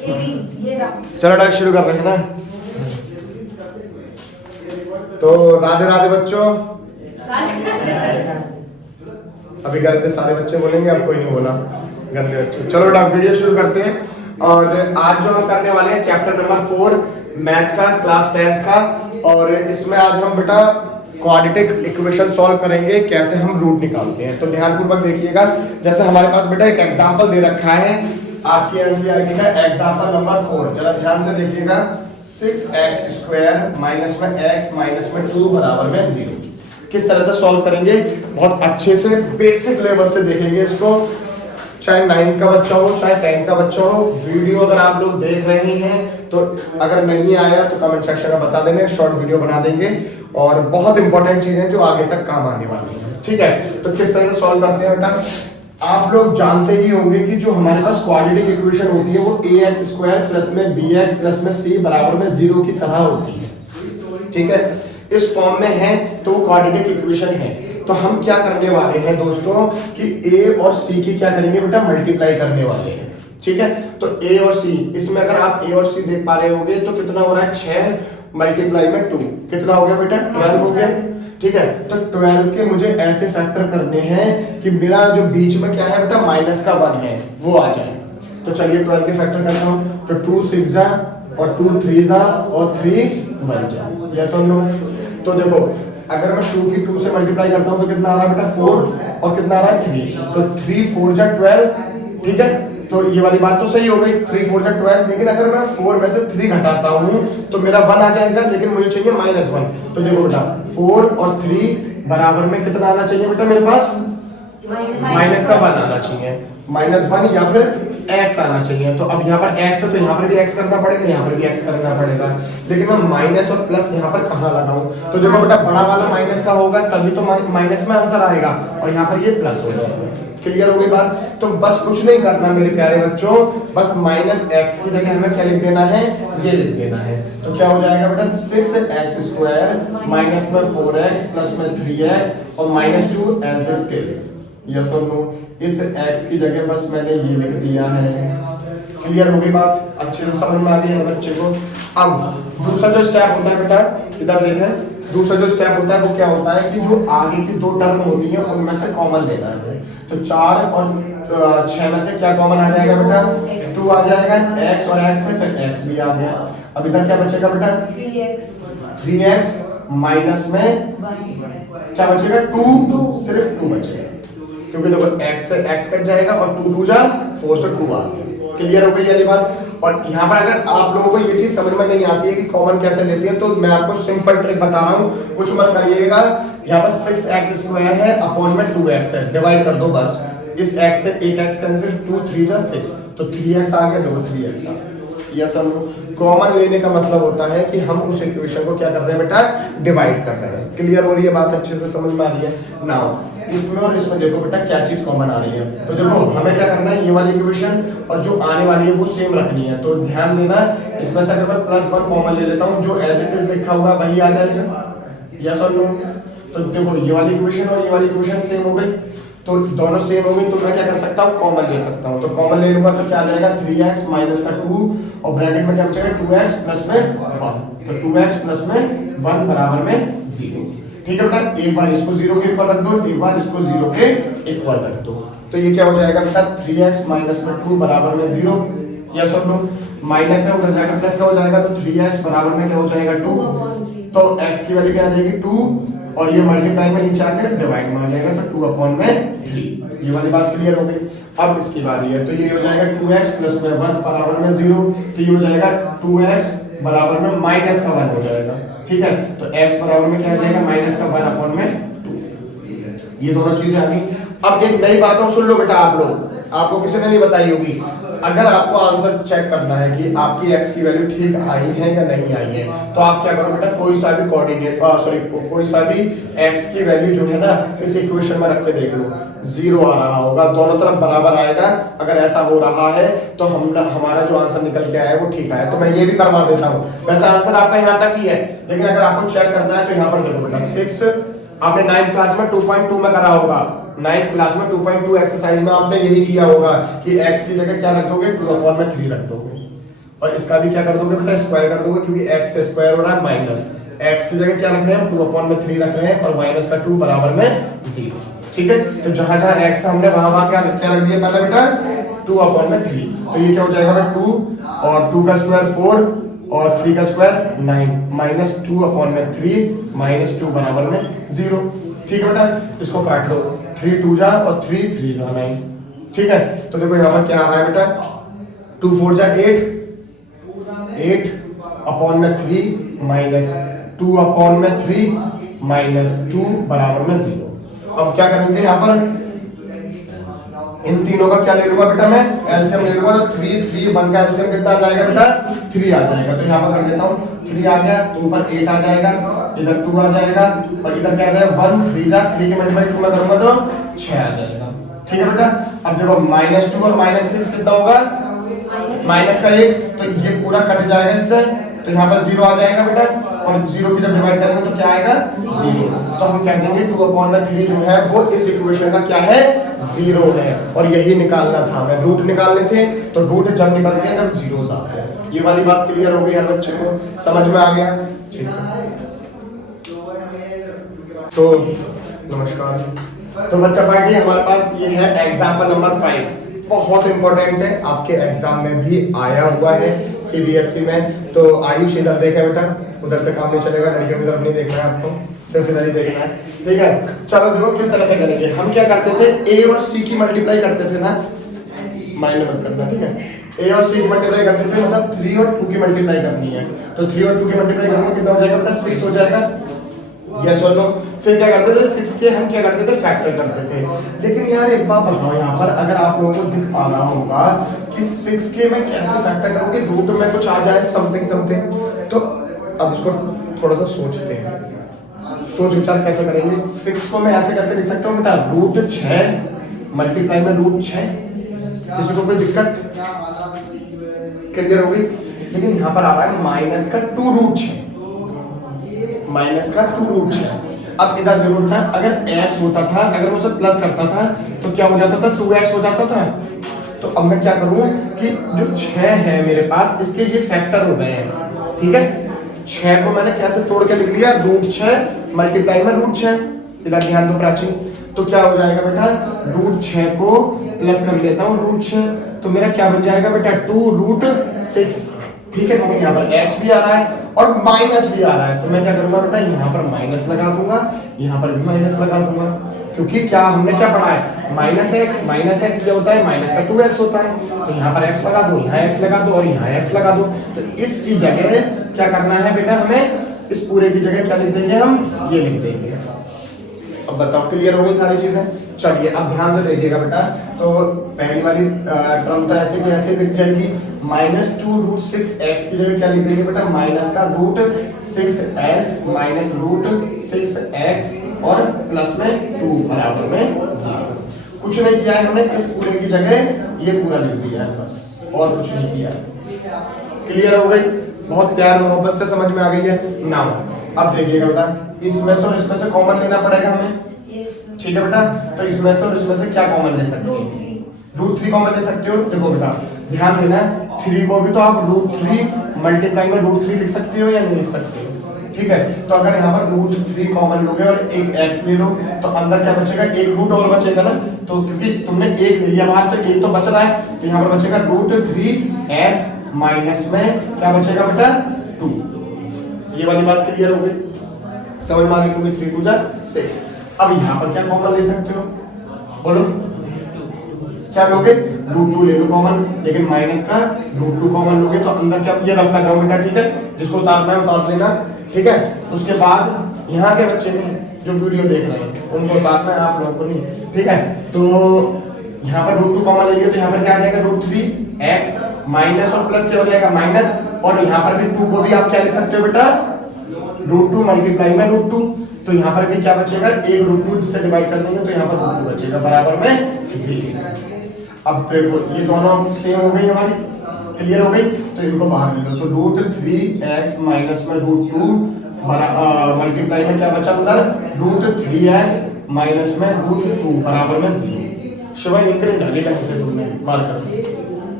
चलो डायरेक्ट शुरू कर रहे हैं ना। तो राधे राधे बच्चों। अभी गंदे सारे बच्चे बोलेंगे, अब कोई नहीं बोला गंदे बच्चे। चलो बेटा वीडियो शुरू करते हैं। और आज जो हम करने वाले हैं चैप्टर नंबर 4 मैथ का, क्लास 10th का। और इसमें आज हम बेटा क्वाड्रेटिक इक्वेशन सॉल्व करेंगे, कैसे हम रूट निकालते हैं। तो ध्यानपूर्वक देखिएगा। जैसे हमारे पास बेटा एक एग्जांपल दे रखा है आपकी एनसीईआरटी का, एग्जांपल नंबर 4। जरा ध्यान से देखिएगा। 6x² माइनस में x माइनस में 2 बराबर में 0। किस तरह से सॉल्व करेंगे, बहुत अच्छे से बेसिक लेवल से देखेंगे इसको। चाहे 9 का बच्चा हो चाहे 10 का बच्चा हो, वीडियो अगर आप लोग देख रहे हैं तो अगर नहीं आया तो कमेंट सेक्शन में बता देंगे, शॉर्ट वीडियो बना देंगे। और बहुत इंपॉर्टेंट चीजें जो आगे तक काम आने वाली है, ठीक है। तो किस तरह से सॉल्व करते हैं बेटा, आप लोग जानते ही होंगे कि जो हमारे पास क्वाड्रेटिक इक्वेशन होती है वो ax² प्लस में bx प्लस में c बराबर में 0 की तरह होती है, ठीक है। इस फॉर्म में है तो वो क्वाड्रेटिक इक्वेशन है। तो हम क्या करने वाले हैं दोस्तों कि a और c की क्या करेंगे बेटा, मल्टीप्लाई करने वाले हैं, ठीक है। तो a और c, इसमें अगर आप a और c देख पा रहे होगे तो कितना हो रहा है, 6 मल्टीप्लाई में 2 कितना हो गया बेटा, 12 हो गया, ठीक है। तो 12 के मुझे ऐसे फैक्टर करने हैं कि मेरा जो बीच में क्या है बेटा, माइनस का 1 है वो आ जाए। तो चलिए 12 के फैक्टर करता हूं। तो 2 6 जा और 2 3 जा और 3 1 जा, यस और नो। तो देखो अगर मैं 2 की 2 से मल्टीप्लाई करता हूं तो कितना आ रहा है बेटा, 4 और कितना आ रहा है 3। तो 3 4 जा 12, ठीक है। तो ये वाली बात तो सही हो गई, 3 4 जा 12। लेकिन अगर मैं 4 में से 3 घटाता हूं तो मेरा 1 आ जाएगा, लेकिन मुझे चाहिए -1। तो देखो बेटा 4 और 3 बराबर में कितना आना चाहिए बेटा, मेरे पास माइनस का 1 आना चाहिए, -1 या फिर x आना चाहिए। तो अब यहाँ पर x है तो यहाँ पर भी x करना पड़ेगा, यहाँ पर भी x करना पड़ेगा। लेकिन मैं माइनस और प्लस यहाँ पर कहाँ लगाऊं, तो देखो बेटा बड़ा वाला माइनस का होगा तभी तो माइनस में आंसर आएगा, और यहाँ पर ये प्लस हो जाएगा। क्लियर हो गई बात। तो बस कुछ नहीं करना मेरे प्यारे बच्चों, बस -x की जगह हमें क्या लिख देना है, ये लिख देना है। तो क्या हो जाएगा बेटा, 6x² माइनस में 4x प्लस में 3x और -2 एज इट इज, यस और नो। इस x की जगह बस मैंने ये लिख दिया है। क्लियर हो गई बात, अच्छे से समझ में आ गई है बच्चे को। अब दूसरा जो स्टेप होता है बेटा, इधर देखें, दूसरा जो स्टेप होता है वो क्या होता है कि जो आगे की 2 टर्म होती है उनमें से कॉमन लेना है। तो 4 और 6 में से क्या कॉमन आ जाएगा बेटा, 2 आ जाएगा, x और x से तो x भी आ गया। अब इधर क्या बचेगा बेटा, 3x माइनस में क्या बचेगा, 2, सिर्फ 2 बचेगा, क्योंकि देखो x से x कट जाएगा और 2 2 जा 4 तो 2 आ गया। क्लियर हो गई वाली बात। और यहाँ पर अगर आप लोगों को ये चीज समझ में नहीं आती है कि कॉमन कैसे लेते हैं, तो मैं आपको सिंपल ट्रिक बता रहा हूँ, कुछ मत करिएगा। यहाँ पर 6x² है अपॉन में 2x है, डिवाइड कर दो बस। इस x से एक x कैंसिल, 2 3 जा 6, तो 3x आ गया, देखो 3x आ गया। यस और नो। कॉमन लेने का मतलब होता है कि हम उस इक्वेशन को क्या कर रहे हैं बेटा, डिवाइड कर रहे हैं। क्लियर हो रही है बात, अच्छे से समझ में आ रही है। नाउ इसमें और इसमें देखो बेटा क्या चीज कॉमन आ रही है। तो देखो हमें क्या करना है, ये वाली इक्वेशन और जो आने वाली है वो सेम रखनी है। तो ध्यान देना, इसमें से अगर मैं +1 कॉमन ले लेता हूँ, जो एज इट इज लिखा हुआ वही आ जाएगा, यस और नो। तो देखो ये वाली इक्वेशन और ये वाली इक्वेशन सेम हो गई, तो दोनों सेम हो गई, तो मैं क्या कर सकता हूँ, कॉमन ले सकता हूँ। तो कॉमन ले लूंगा तो क्या आ जाएगा, 3x माइनस का 2 और ब्रैकेट में क्या बचेगा, 2x प्लस में 1। तो 2x प्लस में 1 बराबर में 0। ठीक है बेटा, एक बार इसको 0 के ऊपर रख दो, एक बार इसको 0 के इक्वल रख दो। तो ये क्या हो जाएगा बेटा, 3x माइनस में 2 बराबर में 0, यस और नो। माइनस है उधर जाकर प्लस का हो जाएगा, तो 3x बराबर में क्या हो जाएगा, 2। तो x की वैल्यू क्या आ जाएगी, 2, और ये मल्टीप्लाई में नीचे आकर डिवाइड में आ जाएगा, तो 2/3। ये वाली बात क्लियर हो गई। अब इसकी बारी है, तो ये हो जाएगा 2x प्लस में 1 बराबर में 0, तो ये हो जाएगा 2x बराबर में माइनस का 1 हो जाएगा, ठीक है। तो x बराबर में क्या आ जाएगा, माइनस का 1/2। ये दोनों चीजें आ गई। अब एक नई बात और सुन लो बेटा, आप लोग, आपको किसी ने नहीं बताई होगी। अगर आपको आंसर चेक करना है कि आपकी x की वैल्यू ठीक आई है या नहीं आई है, तो आप क्या करो बेटा, कोई सा भी कोऑर्डिनेट कोई सा भी x की वैल्यू जो है ना इस इक्वेशन में रख के देख लो, 0 आ रहा होगा, दोनों तरफ बराबर आएगा। अगर ऐसा हो रहा है तो हमारा जो आंसर निकल के आया है वो ठीक है। तो मैं ये भी करवा देता हूँ, वैसे आंसर आपका यहाँ तक ही है, लेकिन अगर आपको चेक करना है तो यहाँ पर देखो बेटा, 6 आपने 9th क्लास में 2.2 में करा होगा, 9th क्लास में 2.2 एक्सरसाइज में आपने यही किया होगा कि x की जगह क्या रख दोगे, 2/3 रख दोगे। और इसका भी क्या कर दोगे बेटा, स्क्वायर कर दोगे, क्योंकि x का स्क्वायर हो रहा है माइनस, x की जगह क्या रख रहे हैं, 2/3 रख रहे हैं, और माइनस का 2 बराबर में 0। ठीक है, तो जहां जहां x था हमने वहां वहां क्या रख दिया पहले बेटा, 2/3। तो ये क्या हो जाएगा बेटा, 2 और 2 का स्क्वायर 4 और 3 का स्क्वायर 9 माइनस 2/3 माइनस 2 बराबर में 0। ठीक है बेटा, इसको काट लो, 3 2 जा और 3 3 जा 9। ठीक है, तो देखो यहाँ पर क्या आ रहा है बेटा, 2 4 जा 8 8/3 माइनस 2/3 माइनस 2 बराबर में 0। अब क्या करेंगे यहाँ पर, इन तीनों का क्या ले लूंगा बेटा, मैं एलसीएम ले लूंगा, तो 3 3 1 का एलसीएम कितना आ जाएगा बेटा, 3 आ जाएगा। तो यहाँ पर कर देता हूँ, 3 आ गया तो ऊपर 8 आ जाएगा, इधर 2 आ जाएगा, और इधर क्या आ जाएगा 1 3 जा 3 के मल्टीप्लाई 2 में करूंगा तो 6 आ जाएगा। ठीक है बेटा, अब देखो -2 और -6 कितना होगा, -8, तो ये पूरा कट जाएगा इससे, तो यहाँ पर 0 आ जाएगा बेटा, और 0 की जब डिवाइड करेंगे तो क्या आएगा 0। तो हम कह देंगे 2/3 जो है वो इस इक्वेशन का क्या है, 0 है। और यही निकालना था, मैं रूट निकालने थे, तो रूट जब निकलते हैं जब जीरोस आते हैं। ये वाली बात क्लियर हो गई हर बच्चे को, समझ में आ गया। ठीक है, तो नमस्कार। तो बच्चा पार्टी हमारे पास ये है एग्जाम्पल नंबर 5, बहुत इंपॉर्टेंट है, आपके एग्जाम में भी आया हुआ है सीबीएसई में। तो आयुष इधर देखे बेटा, उधर से काम नहीं चलेगा, लड़कियों की तरफ नहीं देखना है आपको, सिर्फ इधर ही देखना है। ठीक है, चलो देखो किस तरह से करेंगे। हम क्या करते थे, ए और सी की मल्टीप्लाई करते थे ना, माइंड मत करना। ठीक है, ए और सी की मल्टीप्लाई करते थे, मतलब 3 और 2 की मल्टीप्लाई करनी है, तो 3 और 2 की मल्टीप्लाई करने कितना हो जाएगा बेटा, 6 हो जाएगा। यस और नो। फिर क्या करते थे, 6 के हम क्या करते थे, फैक्टर करते थे। लेकिन यार एक बात बताओ, यहाँ पर अगर आप लोगों को दिख पा रहा होगा कि 6 के मैं कैसे फैक्टर करूंगी, रूट में कुछ आ जाए समथिंग समथिंग, तो अब इसको थोड़ा सा सोचते हैं, सोच विचार कैसे करेंगे। 6 को मैं ऐसे करके लिख सकता हूँ बेटा, √6 मल्टीप्लाई में √6। किसी को कोई दिक्कत, क्लियर हो गई। लेकिन यहाँ पर आ रहा है माइनस का 2√6, माइनस का 2√6। अब इधर देखो ना, अगर x होता था, अगर मैं उसे प्लस करता था तो क्या हो जाता था, 2x हो जाता था। तो अब मैं क्या करूं कि जो 6 है मेरे पास, इसके ये फैक्टर हो गए हैं। ठीक है, 6 को मैंने कैसे तोड़ के लिख लिया, √6 मल्टीप्लाई में √6। इधर ध्यान दो प्राची, तो क्या हो जाएगा बेटा, √6 को प्लस कर लेता हूँ √6, तो मेरा क्या बन जाएगा बेटा, 2√6। ठीक है, क्योंकि यहाँ पर x भी आ रहा है और माइनस भी आ रहा है, तो मैं क्या करूंगा बेटा, यहाँ पर माइनस लगा दूंगा, यहाँ पर भी माइनस लगा दूंगा, क्योंकि क्या हमने क्या पढ़ा है, माइनस एक्स जो होता है माइनस का 2x होता है। तो यहाँ पर x लगा दो, यहाँ x लगा दो और यहाँ x लगा दो। तो इसकी जगह क्या करना है बेटा, हमें इस पूरे की जगह क्या लिख देंगे, हम ये लिख देंगे। अब बताओ क्लियर हो गई सारी चीजें। चलिए अब ध्यान से देखिएगा बेटा, तो पहली वाली टर्म तो ऐसे की ऐसे लिख जाएगी, -2√6x की जगह क्या लिख देंगे बेटा, माइनस का √6s माइनस √6x और प्लस में 2 बराबर में 0। कुछ नहीं किया है हमने, इस पूरे की जगह ये पूरा लिख दिया है बस, और कुछ नहीं किया। क्लियर हो गई, बहुत प्यार मोहब्बत से समझ में आ गई है ना। अब देखिएगा बेटा, इसमें से और इसमें से कॉमन लेना पड़ेगा हमें। ठीक है बेटा, तो इसमें से और इसमें से क्या कॉमन ले सकते हो, √3 कॉमन ले सकते हो। देखो बेटा ध्यान देना, 3 को भी तो आप √3 मल्टीप्लाई में √3 लिख सकते हो या नहीं लिख सकते हो। ठीक है, तो अगर यहाँ पर √3 कॉमन लोगे और एक x ले लो, तो अंदर क्या बचेगा, एक रूट और बचेगा ना, तो क्योंकि तुमने एक ले लिया बाहर, तो एक तो बच रहा है, तो यहाँ पर बचेगा √3x माइनस में क्या बचेगा बेटा, 2। ये वाली बात क्लियर हो गई, समझ में आ गई, क्योंकि 3 2 जा 6। अब यहाँ पर क्या कॉमन ले सकते हो, बोलो क्या लोगे, √2 ले लो कॉमन, लेकिन माइनस का √2 कॉमन लोगे तो अंदर क्या, ये रफ कर रहा हूं बेटा। ठीक है, जिसको उतारना है उतार लेना। ठीक है, उसके बाद यहाँ के बच्चे ने जो वीडियो देख रहे हैं उनको उतारना है, आप लोगों को नहीं। ठीक है, तो यहाँ पर √2 कॉमन लेंगे तो यहाँ पर क्या आ जाएगा, √3x माइनस और प्लस क्या हो जाएगा, माइनस, और यहाँ पर भी 2 को भी आप क्या लिख सकते हो बेटा, √2 मल्टीप्लाई में √2। तो यहाँ पर भी क्या बचेगा, एक √2 से डिवाइड कर देंगे तो यहाँ पर √2 बचेगा बराबर में 0। अब देखो ये दोनों सेम हो गई हमारी, क्लियर हो गई, तो इनको बाहर ले लो, तो √3x माइनस में √2 मल्टीप्लाई में क्या बचा अंदर, √3s माइनस में √2 बराबर में 0। शिवाय इनके डाले कहीं से तुमने मार कर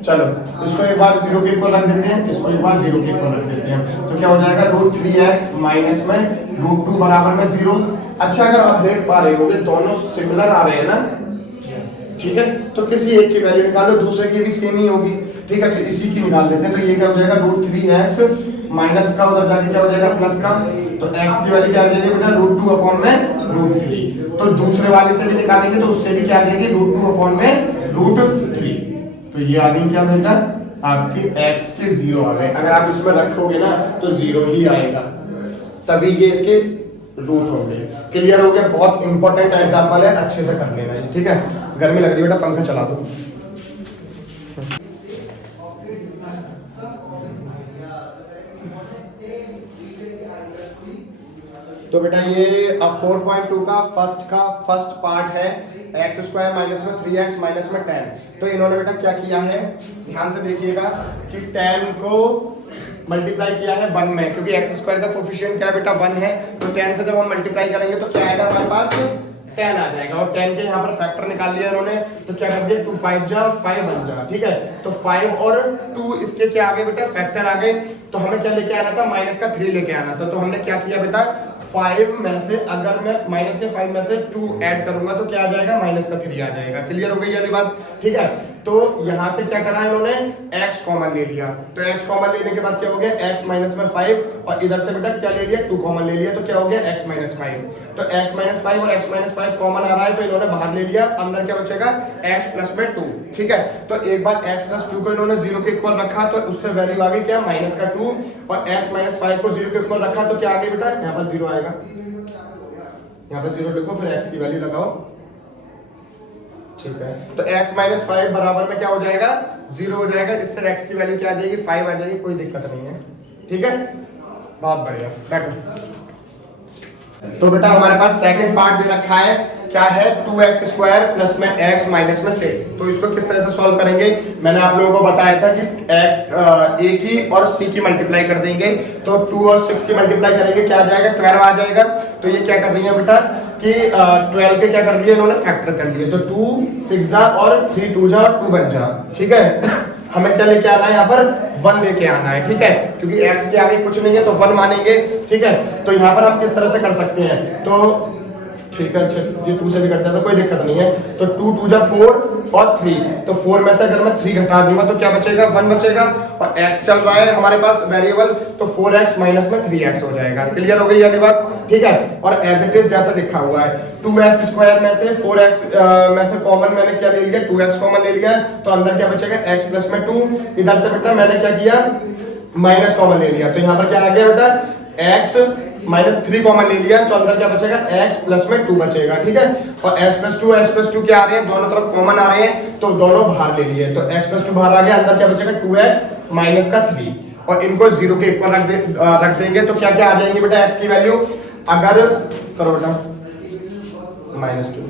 चलो इसको एक बार 0 के इक्वल रख देते हैं, इसको एक बार 0 के इक्वल रख देते हैं, तो क्या हो जाएगा √3x माइनस में √2 बराबर में 0। अच्छा अगर आप देख पा रहे होगे दोनों सिमिलर आ रहे हैं ना, ठीक है, तो किसी एक की वैल्यू निकालो, दूसरे की भी सेम ही होगी, ठीक है, तो इसी की निकाल देते हैं। तो ये क्या हो जाएगा √3x माइनस का उधर जाके क्या हो जाएगा प्लस का, तो x की वैल्यू क्या आ जाएगी बेटा √2 अपॉन में √3। तो दूसरे वाले से भी निकालेंगे तो उससे भी क्या आ जाएगी √2 अपॉन में √3। तो ये आ गई क्या बेटा आपकी x के 0 आ गए। अगर आप इसमें रखोगे ना तो 0 ही आएगा, तभी ये इसके रूट होंगे। क्लियर हो गया? बहुत इंपॉर्टेंट एग्जांपल है, अच्छे से कर लेना है, ठीक है। गर्मी लग रही है बेटा, पंखा चला दो। तो बेटा ये अब 4.2 का फर्स्ट पार्ट है, x² माइनस में 3x माइनस में 10। तो इन्होंने बेटा क्या किया है, ध्यान से देखिएगा कि 10 को मल्टीप्लाई किया है 1 में, क्योंकि x² का कोफिशिएंट क्या है बेटा 1 है, तो 10 से जब हम मल्टीप्लाई करेंगे तो क्या आएगा हमारे पास 10 आ जाएगा, और 10 के यहाँ पर फैक्टर निकाल लिया इन्होंने, तो क्या कर दिया 2 5 जा 5 बन जा, ठीक है। तो 5 और 2 इसके क्या आ गए बेटा फैक्टर आ गए। तो हमें क्या लेके आना था, माइनस का 3 लेके आना था। तो हमने क्या किया बेटा 5 में से अगर मैं माइनस के 5 में से 2 ऐड करूंगा तो क्या आ जाएगा माइनस का 3 आ जाएगा। क्लियर हो गई वाली बात, ठीक है। तो यहां से क्या करा इन्होंने x कॉमन ले लिया, तो x कॉमन लेने के बाद क्या हो गया x माइनस में 5, और इधर से बेटा क्या ले लिया 2 कॉमन ले लिया, तो क्या हो गया x माइनस 5। तो x माइनस 5 और x माइनस 5 कॉमन आ रहा है, तो इन्होंने बाहर ले लिया, अंदर क्या बचेगा x प्लस में 2, ठीक है। तो एक बार x प्लस 2 को इन्होंने 0 के इक्वल रखा, तो उससे वैल्यू आ गई क्या माइनस का 2, और x माइनस 5 को 0 के इक्वल रखा, तो क्या आ गई बेटा यहाँ पर 0 आएगा, यहाँ पर 0 लिखो, फिर x की वैल्यू लगाओ, ठीक है। तो x माइनस 5 बराबर में क्या हो जाएगा 0 हो जाएगा, इससे x की वैल्यू क्या आ जाएगी 5 आ जाएगी, कोई दिक्कत नहीं है, ठीक है। बहुत बढ़िया, बैठो। तो बेटा हमारे पास सेकंड पार्ट दे रखा है, क्या है 2x² प्लस में x माइनस में 6। तो इसको किस तरह से सॉल्व करेंगे, मैंने आप लोगों को बताया था कि x a की और c की मल्टीप्लाई कर देंगे, तो 2 और 6 की मल्टीप्लाई करेंगे क्या आ जाएगा 12 आ जाएगा। तो ये क्या कर रही है बेटा कि 12 के क्या कर लिया इन्होंने फैक्टर कर लिए, तो 2 6 जा और 3 2 जा और 2 बन जा, ठीक है। हमें क्या लेके आना है यहाँ पर 1 लेके आना है, ठीक है, क्योंकि x के आगे कुछ नहीं है तो 1 मानेंगे, ठीक है। तो यहाँ पर हम किस तरह से कर सकते हैं, तो ठीक है, ये 2 से भी कटता है तो कोई दिक्कत नहीं है। तो 2 2 जा 4 और 3, तो 4 में से अगर मैं 3 घटा दूंगा तो क्या बचेगा 1 बचेगा, और x चल रहा है हमारे पास वेरिएबल, तो 4x माइनस में 3x हो जाएगा। क्लियर हो गई वाली बात, ठीक है। और एज इट इज जैसा लिखा हुआ है 2x² में से 4x में से कॉमन मैंने क्या ले लिया 2x कॉमन ले लिया, तो अंदर क्या बचेगा x प्लस में 2, इधर से बेटा मैंने क्या किया माइनस कॉमन ले लिया, तो यहाँ पर क्या आ गया बेटा x माइनस 3 कॉमन ले लिया, तो अंदर क्या बचेगा x प्लस में 2 बचेगा, ठीक है। और x प्लस 2 क्या आ रहे हैं, दोनों तरफ कॉमन आ रहे हैं, तो दोनों बाहर ले लिए, तो x प्लस 2 बाहर आ गया, अंदर क्या बचेगा 2x माइनस का 3, और इनको 0 के इक्वल रख देंगे, तो क्या क्या आ जाएंगे बेटा x की वैल्यू, अगर करो बेटा -2,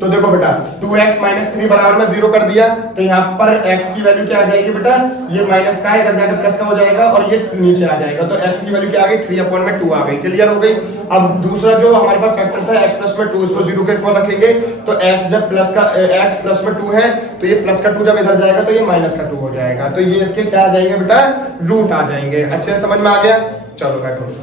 तो देखो बेटा 2x माइनस 3 बराबर में 0 कर दिया, तो यहाँ पर x की वैल्यू क्या आ जाएगी बेटा, ये माइनस का है, इधर जाकर प्लस का हो जाएगा, और ये नीचे आ जाएगा, तो x की वैल्यू क्या आ गई 3/2 आ गई। क्लियर हो गई। अब दूसरा जो हमारे पास फैक्टर था x प्लस में 2, इसको 0 के इक्वल रखेंगे, तो x जब x प्लस में 2 है, तो ये प्लस का 2 जब इधर जाएगा तो ये माइनस का 2 हो जाएगा, तो ये इसके क्या आ जाएंगे बेटा रूट आ जाएंगे। अच्छे से समझ में आ गया, चलो बैठो।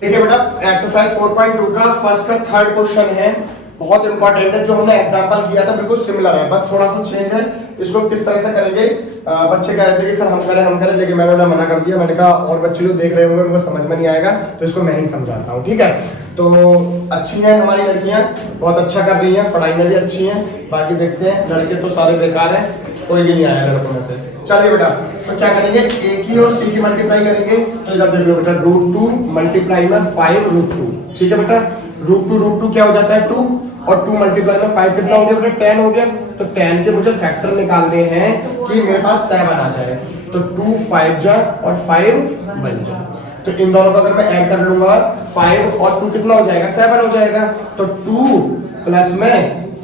ठीक है बेटा, एक्सरसाइज 4.2 का फर्स्ट का थर्ड क्वेश्चन है, बहुत इंपॉर्टेंट है, जो हमने एग्जांपल किया था बिल्कुल सिमिलर है, बस थोड़ा सा चेंज है। इसको किस तरह से करेंगे, बच्चे कह रहे थे कि सर हम करें, लेकिन मैंने उन्हें मना कर दिया, मैंने कहा और बच्चे जो देख रहे होंगे उनको समझ में नहीं आएगा, तो इसको मैं ही समझाता हूँ, ठीक है। तो अच्छी हैं हमारी लड़कियां, बहुत अच्छा कर रही हैं, पढ़ाई में भी अच्छी हैं, बाकी देखते हैं, लड़के तो सारे बेकार हैं, कोई भी नहीं आया लड़कों में से। चलिए बेटा, तो क्या करेंगे, a की और c की मल्टीप्लाई करेंगे, तो इधर देखो बेटा √2 मल्टीप्लाई में 5√2, ठीक है बेटा। √2 क्या हो जाता है 2, और 2 मल्टीप्लाई में 5 कितना हो गया बेटा 10 हो गया, तो 10 के मुझे फैक्टर निकालने हैं कि मेरे पास 7 आ जाए, तो 2 5 जा और 5 बन जाए, तो इन दोनों को अगर मैं ऐड कर लूंगा 5 और 2 कितना हो जाएगा 7 हो जाएगा, तो 2 प्लस में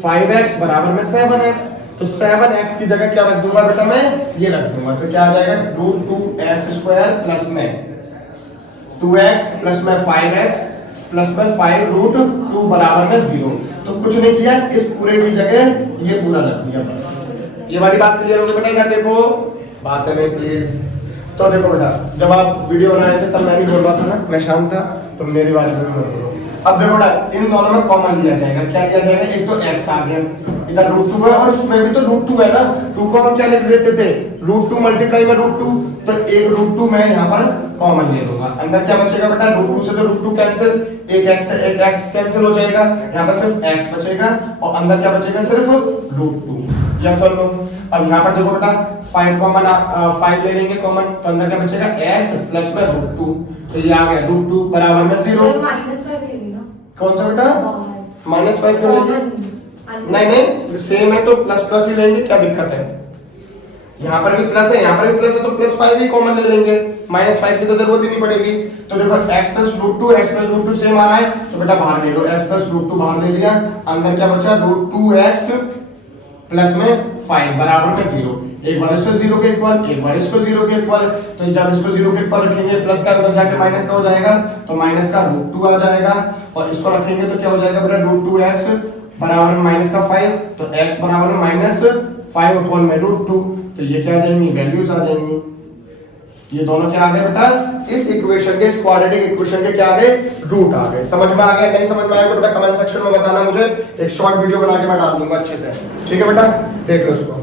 5x बराबर में 7x, तो 7x की जगह क्या रख दूंगा बेटा मैं ये रख दूंगा, तो क्या आ जाएगा √2x² प्लस में 2x प्लस में 5x प्लस में 5√2 बराबर में 0। तो कुछ नहीं किया, इस पूरे की जगह ये पूरा रख दिया, बस ये वाली बात क्लियर हो गई बेटा। इधर देखो बात है नहीं प्लीज। तो देखो बेटा, जब आप वीडियो बना रहे थे तब मैं नहीं बोल रहा था ना, मैं शांत था, तो मेरी बात भी मत बोलो। अब देखो बेटा, इन दोनों में कॉमन लिया जाएगा। क्या लिया जाएगा? एक तो x आ गया, इधर √2 है और उसमें भी तो √2 है ना। 2 को हम क्या लिख देते थे? √2 मल्टीप्लाई में √2, तो एक √2 मैं यहाँ पर कॉमन ले लूंगा। अंदर क्या बचेगा बेटा? √2 से तो √2 कैंसिल, एक x कैंसिल हो जाएगा, यहाँ पर सिर्फ x बचेगा और अंदर क्या बचेगा? सिर्फ √2। यस और नो? अब यहाँ पर देखो बेटा, 5 कॉमन, 5 ले लेंगे कॉमन, तो अंदर क्या बचेगा? x प्लस में √2, तो ये आ गया √2 बराबर में 0। -5 लेंगे ना? कौन सा बेटा? -5 क्यों लेंगे? नहीं सेम है तो प्लस प्लस ही लेंगे, क्या दिक्कत है? यहाँ पर भी प्लस है, यहाँ पर भी प्लस है, तो +5 भी कॉमन ले लेंगे, -5 की तो जरूरत ही नहीं पड़ेगी। तो देखो x प्लस √2 सेम आ रहा है, तो बेटा बाहर ले लो, x प्लस √2 बाहर ले लिया, अंदर क्या बचा? √2x प्लस में 5 बराबर में 0। एक बार इसको 0 के इक्वल, एक बार इसको 0 के इक्वल, तो जब इसको 0 के इक्वल रखेंगे प्लस का अंदर जाके माइनस का हो जाएगा, तो माइनस का √2 आ जाएगा, और इसको रखेंगे तो क्या हो जाएगा बेटा? √2x बराबर में माइनस का 5, तो x बराबर में -5 अपॉन में √2, तो ये क्या आ जाएंगी? वैल्यूज आ जाएंगी। ये दोनों क्या आ गए बेटा? इस इक्वेशन के, इस क्वाड्रेटिक इक्वेशन के क्या आ गए? रूट आ गए। समझ में आ गया? नहीं समझ में आया तो बेटा कमेंट सेक्शन में बताना, मुझे एक शॉर्ट वीडियो बना के मैं डाल दूंगा अच्छे से, ठीक है बेटा? देख लो उसको।